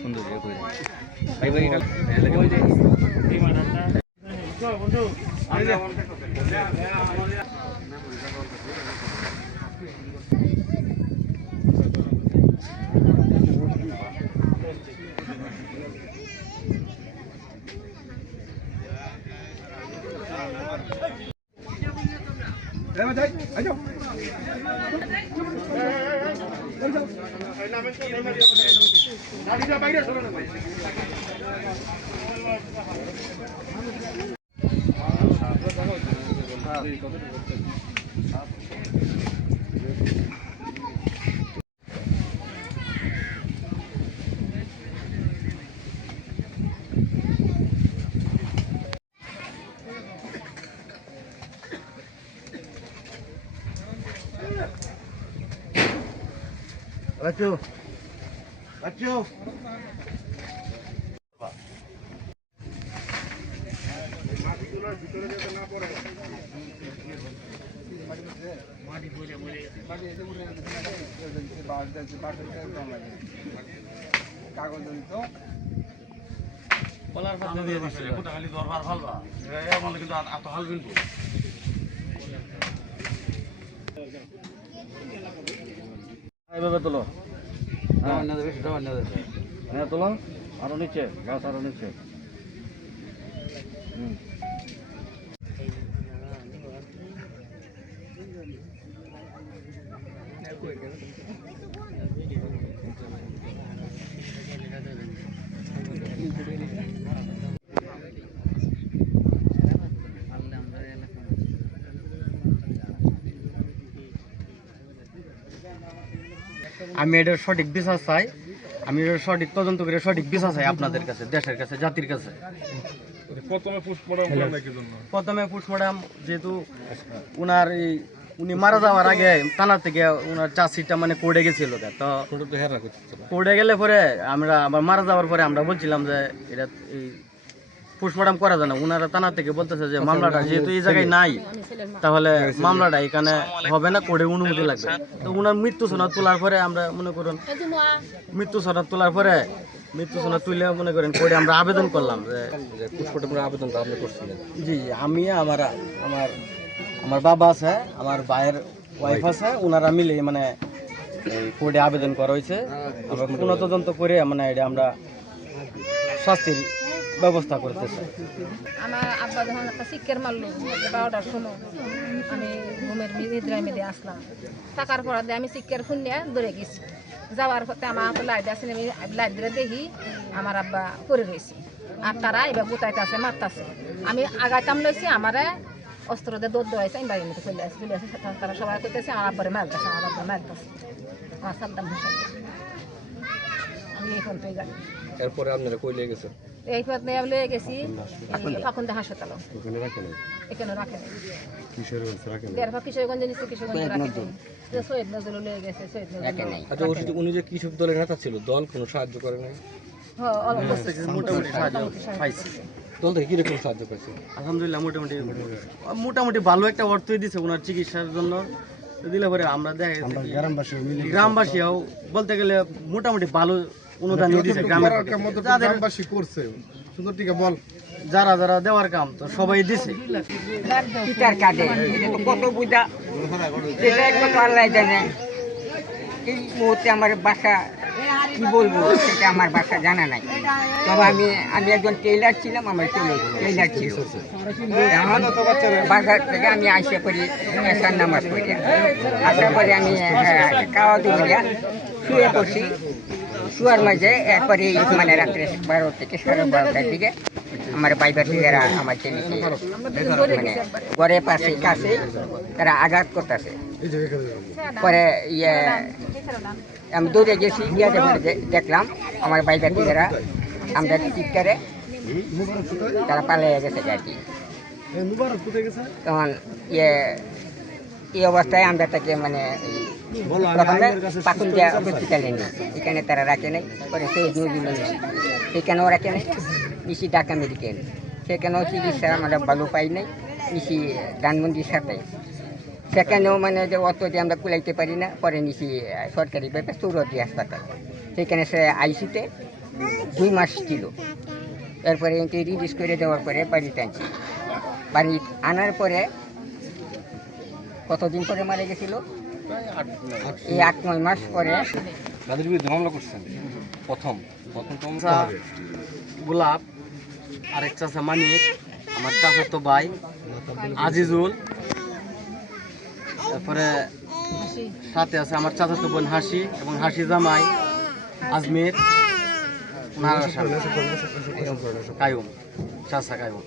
সুন্দর Bacu, bacu. কাগজ তো কলার পাতা দিয়ে দিছে কোটা খালি দরবার ফালবা এমন কিন্তু এত হাল কিন্তু এইভাবে তোলো হ্যাঁ না বেশি দাও না হ্যাঁ তোলো আরো নিচে বাস আরো নিচে আমি এটার সঠিক বিচার চাই, আমি এটার সঠিক তদন্ত করে সঠিক বিচার চাই আপনাদের কাছে, দেশের কাছে, জাতির কাছে। প্রথমে পোস্টমর্টম যেহেতু উনি মারা যাওয়ার আগে থানা থেকে ওনার চাষিটা মানে কোর্টে গেছিল, তো কোর্টে গেলে পরে আমরা আবার মারা যাওয়ার পরে আমরা বলছিলাম যে এটা এই পোস্টমর্টম করা যায় না। ওনারা থানা থেকে বলতেছে যে মামলাটা যেহেতু এই জায়গায় নাই তাহলে মামলাটা এখানে হবে না, কোর্টের অনুমতি লাগবে। তো ওনার মৃত্যু সনদ তোলার পরে আমরা মনে করুন মৃত্যু সনদ তুলে মনে করেন কোর্টে আমরা আবেদন করলাম যে পোস্টমর্টমের আবেদনটা আপনি করছিলেন। জি, আমি আমার বাবা আছে, আমার ভাইয়ের ওয়াইফ আছে, ওনারা মিলে মানে কোর্টে আবেদন করা হয়েছে। আমরা পুনঃ তদন্ত করে মানে এটা আমরা শাস্তির ব্যবস্থা করতেছে। আমার আব্বা যখন একটা শিক্ষার মারলো 12টার সময়, আমি ঘুমের নিদ্রায় মেলে আসলাম। থাকার পর আমি শিক্ষার খুঁজে দৌড়ে গেছি। যাওয়ার পথে আমার লাইট আছে, আমি লাইট ধরে দেখি আমার আব্বা পড়ে রয়েছে, আর তারা এবার গোটাইতেছে মারতেছে। আমি আগাইতাম লইছি, আমারে অস্ত্র দিয়ে দৌড় দেওয়াইছে, আমি বাড়ির মধ্যে চলে আসছি। তারা সবাই করতেছে আমার আব্বারে মারতেছে, আমার আব্বা মারতেছে, আমার সাদ্দাম হোসেন। আমি এই পর্যন্তই জানি। এরপরে আপনারা কই নিয়ে গেছেন? এই পথ নিয়ে আমি লয়ে গেছি ফাকুন্দা হাসপাতাল। এখানে রাখে নাই। কিশোরগঞ্জে নিচ্ছে, কিশোরগঞ্জে রাখে নাই। সৈয়দ নজরুল লয়ে গেছে, সৈয়দ নজরুল। আচ্ছা, উনি যে কৃষক দলের নেতা ছিল, দল কোনো সাহায্য করে নাই? হ্যাঁ, অল্প মোটামুটি সাহায্য পাইছি। দল থেকে কিরকম সাহায্য পাইছে? আলহামদুলিল্লাহ মোটামুটি ভালো একটা অর্থই দিছে ওনার চিকিৎসার জন্য। দিলে পরে আমরা দেখি গ্রামবাসীও বলতে গেলে মোটামুটি ভালো অনুদান দিয়েছে। গ্রামবাসী করছে সুন্দর টিকা বল, যারা যারা দেওয়ার কাম তো সবাই দিছে। কত বুঝা এই মুহূর্তে আমার বাসা কি বলবো সেটা আমার বাসা জানা নাই। তবে আমি একজন টেইলার ছিলাম, আমার টেইলার ছিল। এখন বাজার থেকে আমি আসে পড়ি এসার নামাজ পড়ি, আসার পরে আমি খাওয়া দুপুরিয়া শুয়ে পড়ছি। শুয়ার মাঝে একবারে মানে রাত্রে 12 থেকে 12:30টার দিকে আমার বাইবাসীরা আমার ছেলেকে মানে ঘরের পাশে কাছে তারা আঘাত করতেছে। পরে আমি দৌড়ে গেছি, দেখলাম আমার বাইবাসীরা আমরা চিৎকারে তারা পালিয়ে গেছে আর কি। তখন এই অবস্থায় আমরা তাকে মানে প্রথমে পাকুন্দিয়া হসপিটালে নিই, এখানে তারা রাখে নাই। পরে সৈয়দ নজরুল সেখানেও রাখে নাই। নিশি ঢাকা মেডিকেল, সেখানেও চিকিৎসা আমরা ভালো পাই নাই। নিশি ধানমন্ডির সাথে সেখানেও মানে যে অত যে আমরা কুলাইতে পারি না, পরে নিছি সরকারিভাবে সৌরদি হাসপাতাল। সেখানে সে আইসিতে 2 মাস ছিল। এরপরে রিলিজ করে দেওয়ার পরে বাড়িতে আনছি। বাড়ি আনার পরে কতদিন পরে মারা গেছিল? এই 8-9 মাস পরে। তাদের বিরুদ্ধে মামলা করছেন প্রথম তো চাচা গোলাপ, আরেক চাচা মানিক, আমার চাচাতো ভাই আজিজুল, তারপরে সাথে আছে আমার চাচাতো বোন হাসি এবং হাসি জামাই আজমির, কায়ুম, চাচা কায়ুম।